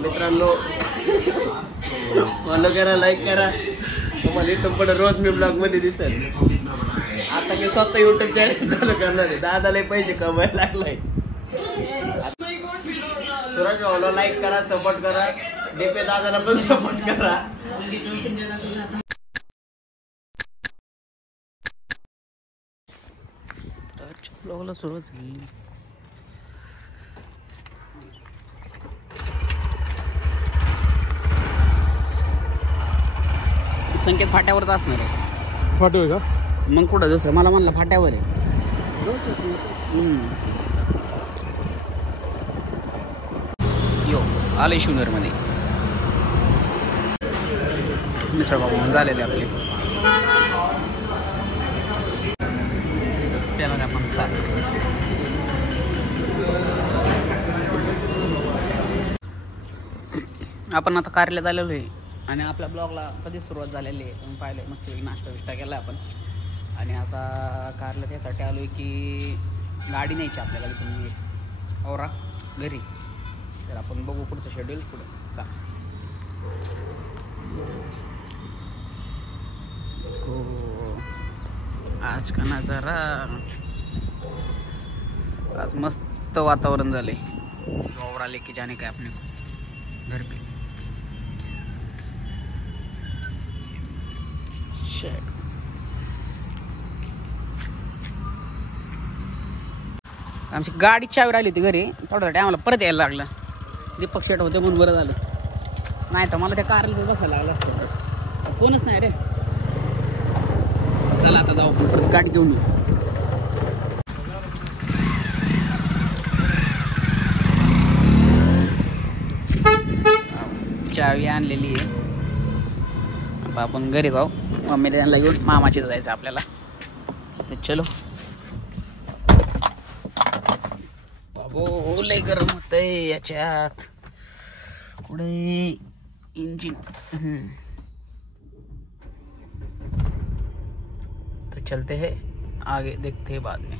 मित्रांनो फॉलो करा, लाईक करा. तुम्हाला इथून पुढे रोज मी ब्लॉग मध्ये दिसेल. आता मी स्वतः युट्यूब चॅनल चालू करणार आहे. दादाला पैसे कमायला लागलाय. सूरज भाऊला लाईक करा, सपोर्ट करा. डीपे दादाला पण सपोर्ट करा. ब्लॉगला सुरुवात झाली. संकेत फाट्यावरच असणार आहे. फाट्यावर का मग कुठं दुसरं? मला म्हणलं फाट्यावर आहे. यो आले शिवनेरमध्ये मिसळ पाव झालेले आपले. आपण आता कार्यालयात आलेलो आहे आणि आपल्या ब्लॉगला कधी सुरुवात झालेली आहे तुम्ही पाहिलं. मस्त नाश्ता विष्टा केला आपण आणि आता कार्यालयात यासाठी आलो आहे की गाडी न्यायची आपल्याला इथून औरा घरी. तर आपण बघू पुढचं शेड्यूल पुढं चा. आज का नजारा, आज मस्त वातावरण झाले. औरा लेके जाने का अपने को घर पे. आमची गाडी चावी राहिली होती घरी. थोडा टायमाला परत यायला लागला. दीपक शेट होते म्हणून बरं झालं. नाही तर मला त्या कारला बसायला लागलं असतं. कोणच नाही रे. चला आता जाऊ आपण परत गाडी घेऊन येऊ. चावी आणलेली आहे. आता आपण घरी जाऊ. मम्मी त्यांना घेऊन मामाची जायचं आपल्याला. तर चलो. बाबो लय गरम होतंय याच्यात. कुठे इंजिन. तो चलते हैं आगे, देखते हैं बाद में.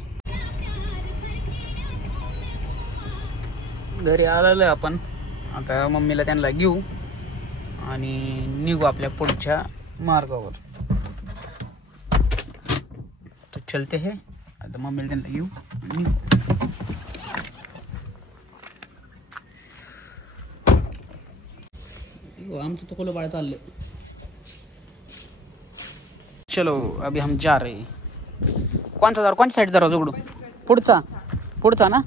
घरी आलेलो आपण. आता मम्मीला त्यांना घेऊ आणि निघू आपल्या पुढच्या मार्गावर. तो चलते हैं. आता मम्मीला त्यांना घेऊ आणि निघू. आमचं तो कोलो बाळ चाललं. चलो अभी हम जा रहे हैं. कोणचा दार, कोणच्या साईड दरवाजा उघडू? पुढचा ना.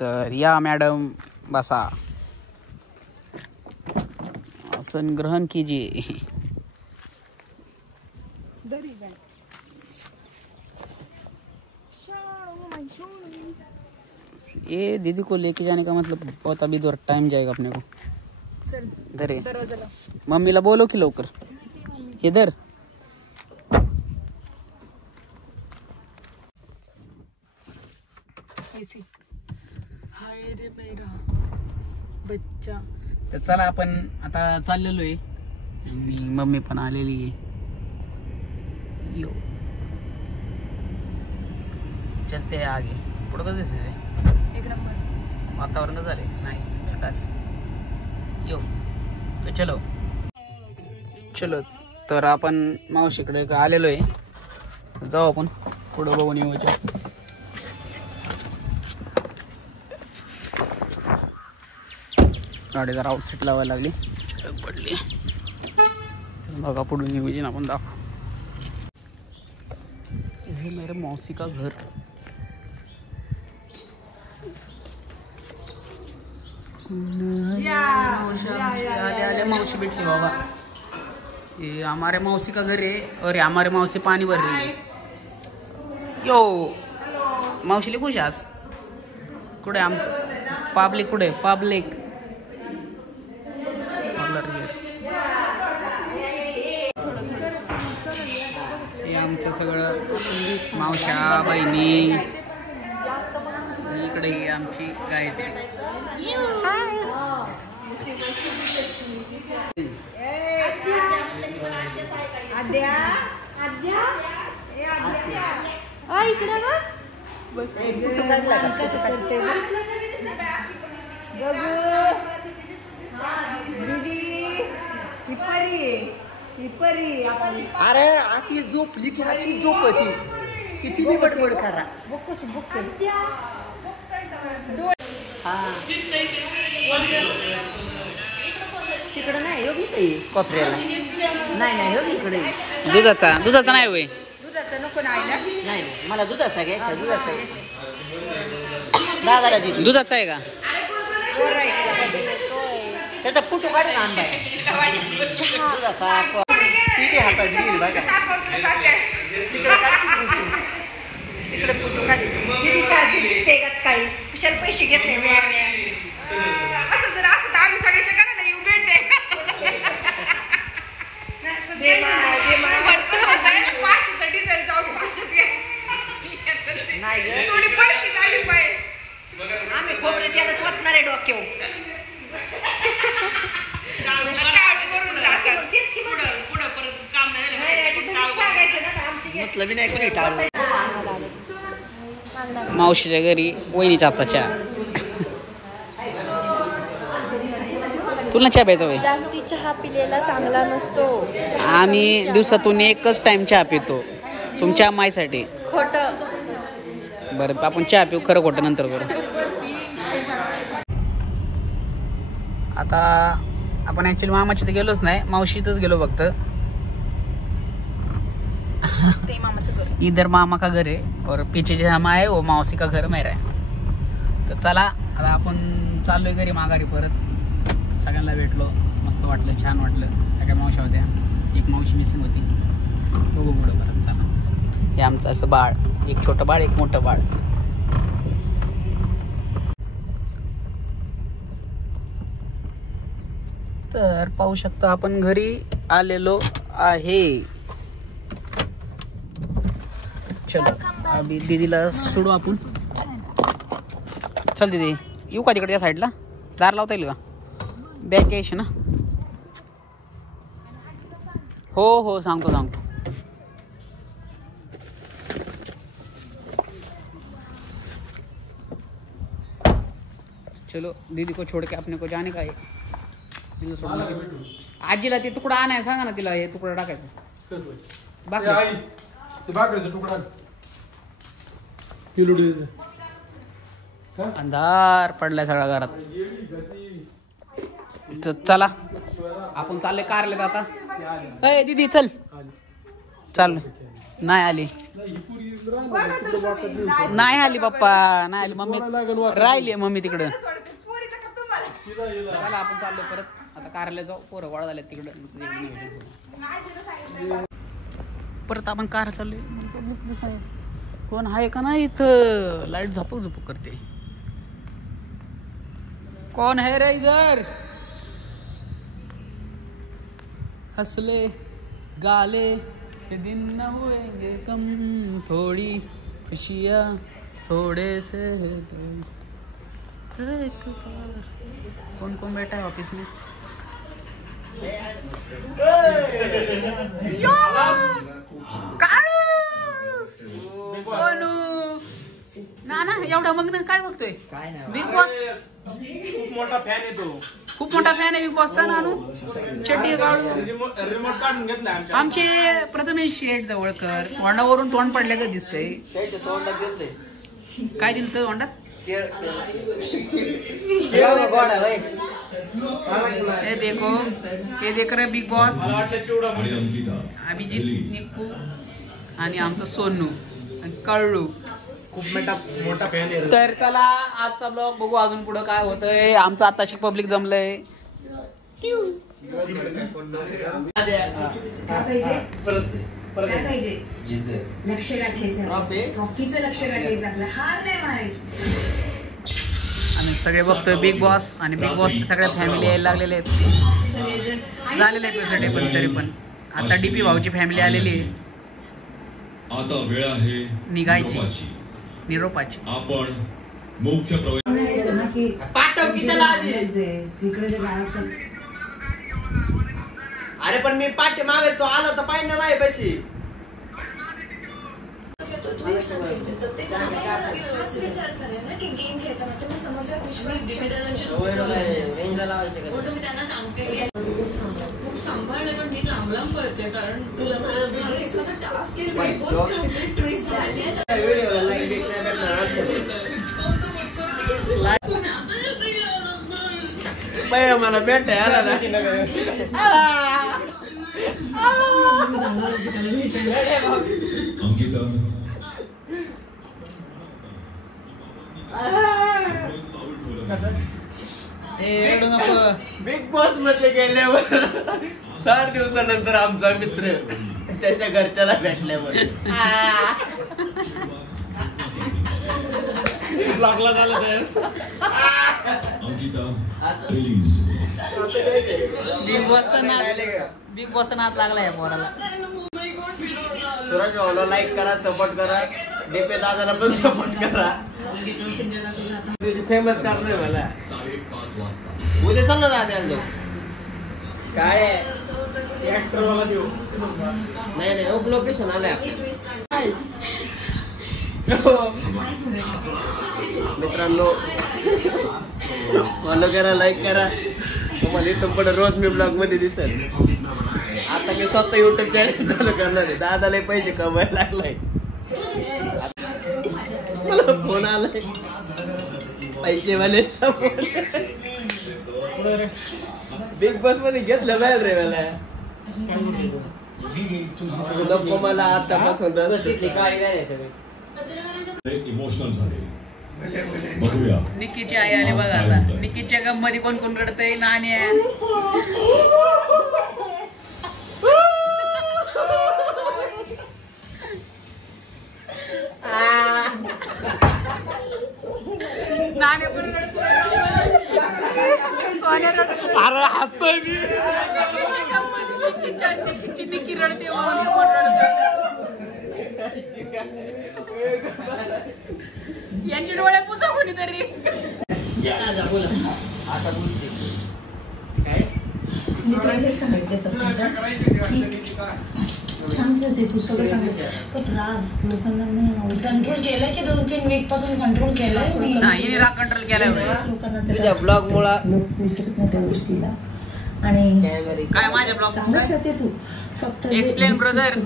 तर या मॅडम बसा, आसन ग्रहण कीजिए. ये दीदी को लेके जाने का मतलब बहुत अभी दूर टाइम जाएगा अपने को. इधर है. मम्मीला बोलो की लवकर. इधर हाय रे मेरा बच्चा. तर चला आपण आता चाललेलो आहे. मम्मी पण आलेली आहे. यो चलते हैं आगे. पुढं कसं दिसते? एक नंबर वातावरण कसं झाले. नाईस झकास. यो तर चलो. तर आपण मावशीकडे आलेलो आहे. जाऊ आपण पुढं बघून येऊ. गाडी जरा आउटफिट लावायला लागली, पडली. बघा पुढून येऊ आपण दाखव. हे मेरे मौसी का घर. आले मौसी बैठी बाबा. ये हमारे मौसी का घर है और हमारे मौसी पानी भर रही है. यो मौसीले खुश आज कुठे आम पब्लिक कुठे पब्लिक हे आमचं सगळं मावश्या बहिणी. इकडे ही आमची गायत्री. आद्या आद्या ए आद्या इकडे बघ. अरे अशी झोपली की अशी झोपती किती बी बडबड करा. तिकडं नाही योगी कोपऱ्याला नाही योगी इकडे. दुधाचा नाही होय. दुधाचं नको नाही मला दुधाचा घ्यायचा. दुधाचा दादाला दिली. दुधाचा आहे का? त्याचा फोटो काढून आणलाय दुधाचा. ती हातात दिली बघा तिकडे फोटो काढ. काही कुशाल पैसे घेतले असं जर असं तर आम्ही सगळ्याच्या करायला येऊ भेटते. डिझेल जाऊन नाही थोडी पडती झाली पाहिजे. आम्ही खोबरे त्यालाच वाचणार आहे डोक्यावर. मतलब नाही कोणी टाळलं. मावशीच्या घरी वहिनीच्या हातचा चहा. तुला चहा प्यायचा होय? जास्ती चहा पिलेला चांगला नसतो. आम्ही दिवसातून एकच टाइम चहा पितो तुमच्या मायसाठी. खोटं. बरं आपण चहा पिऊ खरं खोटं नंतर करू. आता आपण ॲक्च्युली मामाची तर गेलोच नाही मावशीतच गेलो फक्त. इधर मामा का घर आहे और पीछे जे हम आहे वो मावशी का घर मेरा आहे. तर चला आता आपण चाललोय घरी माघारी परत. सगळ्यांना भेटलो मस्त वाटलं छान वाटलं. सगळ्या मावशा होत्या एक मावशी मिसिंग होती. बघू पुढं परत चला. हे आमचं असं बाळ एक छोटं बाळ एक मोठं बाळ. तर पाहू शकता आपण घरी आलेलो आहे. चलो अभी दीदीला सोडू आपण. चल दीदी येऊ का तिकडे या साईडला? दार लावता येईल का? बॅग यायची ना? हो सांगतो. चलो दीदी को छोड़ के अपने को जाने का है. आजीला ते तुकडा आणाय सांगा ना तिला. हे तुकडा टाकायचं तुकडा अंधार पडलाय सगळ्या घरात. चला आपण चालले कारले आता. अय दीदी चल. नाही आली पप्पा नाही आली. मम्मी राहिली मम्मी तिकडं. चला आपण चाललो परत आता कारला जाऊ. पोरं वाढ झाले तिकडं परत आपण कार चाललोय. कोण आहे का नाही इथं? लाईट झपक करते. कौन है रे इधर? हंसले गाले के दिन न हुएंगे कम. थोड़ी खुशियाँ थोड़े से एक बार. कौन बैठा है ऑफिस में? सोनू ना एवढा मग काय बघतोय? बिग बॉस खूप मोठा फॅन आहे तो. खूप मोठा फॅन आहे बिग बॉसचा. नानू चड्डी काढून रिमोट काढून घेतला आमचे प्रथमेश शेठ जवळकर. तोंडावरून तोंड पडल्याचं दिसतंय. काय दिलं तर तोंडात? ये देखो ये देख रहे बिग बॉस. अभिजित निक्कू आणि आमचं सोनू आणि कळू खूप मोठा फॅन आहे. तर चला आजचा ब्लॉग बघू अजून पुढं काय होतंय. आमचं आताशी पब्लिक जमलंय. लक्ष गाठायचं ट्रॉफीचं लक्ष गाठायचं आपलं. हार नाही मारायची. आम्ही सगळे बघतोय बिग बॉस आणि बिग बॉस सगळ्या फॅमिली यायला लागलेले आहेत. झालेले आहेत पण तरी पण आता डीपी भाऊची फॅमिली आलेली आहे. आता वेळ आहे निघायची निरोपाची. आपण मुख्य अरे पण मी पाठी मागे तो आला तर पाहिजे ना माझ्या पैसे. विचार करेल ना की गेम खेळताना तुम्ही समोरच्या विश्वास मी त्यांना सांगते की खूप सांभाळलं पण मी लांब लांब पडते कारण तुला एखादा टास्क ट्विस्ट झाली मला भेट आला ना अंकिता बिग बॉस मध्ये गेल्यावर 7 दिवसानंतर आमचा मित्र त्याच्या घरच्याला भेटल्यावर लागला झालं अंकिता प्लीज बिग बॉसचा नाद लागला या पोराला. सुरज भाऊला लाईक करा, सपोर्ट करा, डीपे दादाला पण सपोर्ट करा. फेमस करणार मला उद्या चाललं दादा काय ऍक्टरवाला देऊ नाही लोकेशन आल्या मित्रांनो. फॉलो करा, लाईक करा. तुम्हाला इथून पुढे रोज मी ब्लॉग मध्ये दिसेल. आता मी स्वतः युट्यूब चॅनल चालू करणार आहे. दादाला पैसे कमवायला लागलाय. मला फोन आलाय पैसेवाले बिग बॉस मध्ये घेतलं बाहेर रे मला नको मला आतापासून इमोशनल झाले. बघूया निक्कीची आई आली बघा आता. निक्कीच्या गम मध्ये कोण कोण रडतंय. नाणी नाणे पण रडतोय. सोन्या रडतोय. अरे हसतोय मी. निक्की रडते. कोण रडतोय. यांची डोळे पुसा कोणीतरी. छान करते तू सगळं सांगितलं पण राग लोकांना नाही कंट्रोल केलंय की 2-3 वीक पासून कंट्रोल केलंय मी. नाही राग कंट्रोल केलाय. लोकांना तुझ्या ब्लॉग मुळे लोक विसरत नाही त्या गोष्टीला. आणि काय माझ्या ब्लॉग चांगलं करते तू फक्त एक्सप्लेन ब्रदर.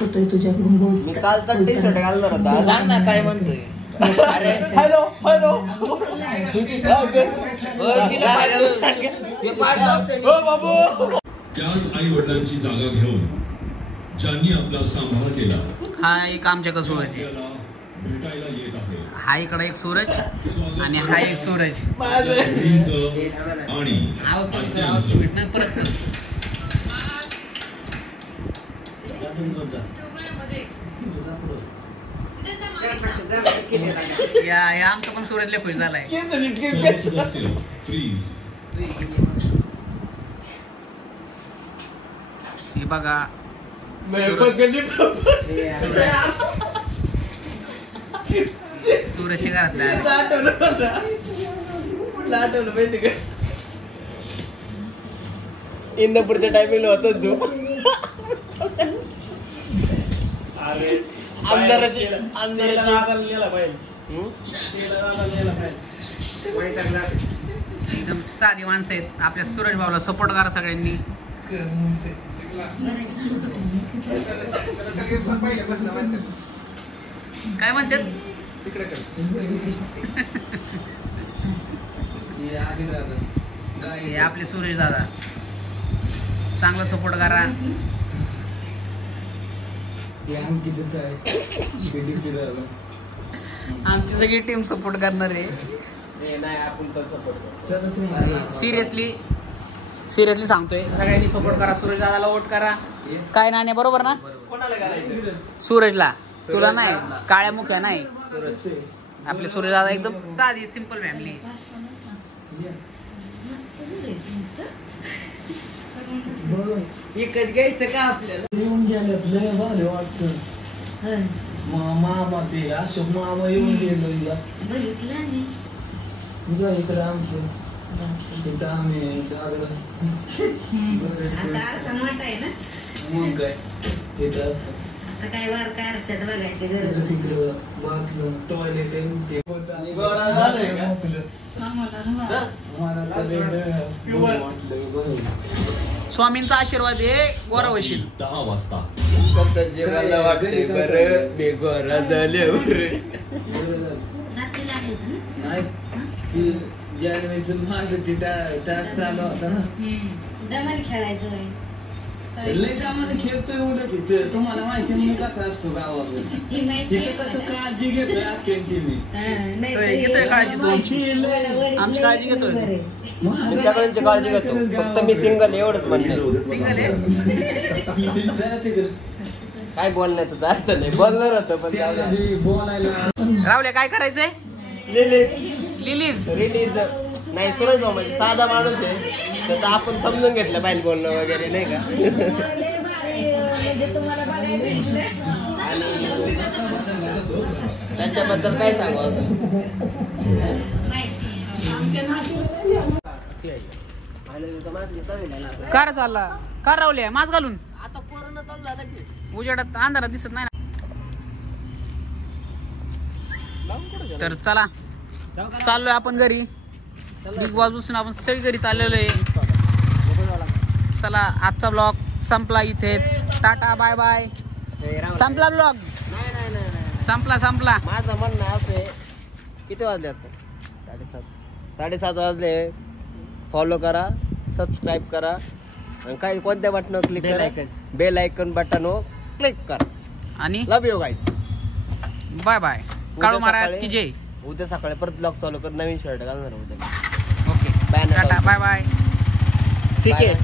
होतोय तुझ्याकडून मी काल तर टी शर्ट घालणार होता. सांग ना काय म्हणतोय. हॅलो हॅलो त्याच आई वडिलांची जागा घेऊन ज्यांनी आपला सांभाळ केला हा एक आमच्याकडे सूरज. आपल्याला भेटायला येत आहे. हा इकडे एक सूरज आणि हा एक सूरज. मुलींचं आणि आत्यांचं. परत या आमचा पण सूरज लय खुश झालाय. सदस्य प्लीज. हे बघा सूरजच्या घरातल्या आठवलं माहिती का इंदापूरच्या टायमिंगला होता तू. एकदम साधी माणसं आहेत. आपल्या सूरज भाऊला सपोर्ट करा सगळ्यांनी. काय म्हणतात हे आपले सूरज दादा. चांगला सपोर्ट करा. आमची सगळी टीम सपोर्ट करणार आहे. सिरियसली सांगतोय. सगळ्यांनी सपोर्ट करा. सूरज दादाला वोट करा. काय नाणे बरोबर ना. सूरजला. तुला नाही. काळ्या मुख्या नाही. आपले सूरज दादा एकदम साधी सिंपल फॅमिली. इकत घ्यायचं का आपल्याला. येऊन गेल्यात लय भारी वाटतं. मामा ते अशोक मामा येऊन गेलो इकडे आमचं तिथं आम्ही मग काय तिथं आता काय वार काय आरशात बघायचे गरज तिकडं बाथरूम टॉयलेट ते गोरा झालंय का? मला तर लय वाटलं बरं. स्वामींचा आशीर्वाद आहे गोरा होशील. 10 वाजता कसं जेवायला वाटतंय बरं मी गोरा झाले बरं. रात्री लागली होती ना नाही ती ज्यावेळेस माझं ती टाक चालू होता ना दमन खेळायचं बाई. लय कामाने खेळतोय उलट इथं तुम्हाला माहिती आहे मी कसा असतो गावावर ही माहिती इथं कसं काळजी घेतोय आख्यांची मी घेतोय काळजी तू? माहिती लय. आमची काळजी घेतोय. मी सगळ्यांची काळजी घेतो फक्त मी सिंगल एवढंच म्हणणं सिंगल आहे. जरा तिकडे काय बोलण्याचं अर्थ नाही बोलणार होतं पण जाऊ त्याला द्या. बी बोलायला रावले काय करायचंय? लिलीज रिलीज नाही सुरज भाऊ म्हणजे साधा माणूस आहे त्याचं आपण समजून घेतलं पाहिजे बोलणं वगैरे नाही का. लय भारी, म्हणजे तुम्हाला बघायला भेटलं. त्याच्याबद्दल काय सांगू आता? का रे चालला का रावले मास्क घालून? उजेडात अंधारात दिसत नाही ना. तर चला चाललोय आपण घरी. बिग बॉस बसून आपण सगळी घरी चाललेलो आहे. चला आजचा ब्लॉग संपला इथेच. Ta-ta bye bye. संपला ब्लॉग. संपला. माझं म्हणणं असं आहे किती वाजले आता? 7:30 वाजले. फॉलो करा, सबस्क्राईब करा आणि काही कोणत्या बटनावर क्लिक करा? बेल आयकॉन बटनवर क्लिक करा. आणि love you guys. Bye bye. Kalu Maharaj की जय. उद्या सकाळी परत ब्लॉग चालू कर. नवीन शर्ट घालणार उद्या. Okay ta-ta bye bye. ठीक आहे.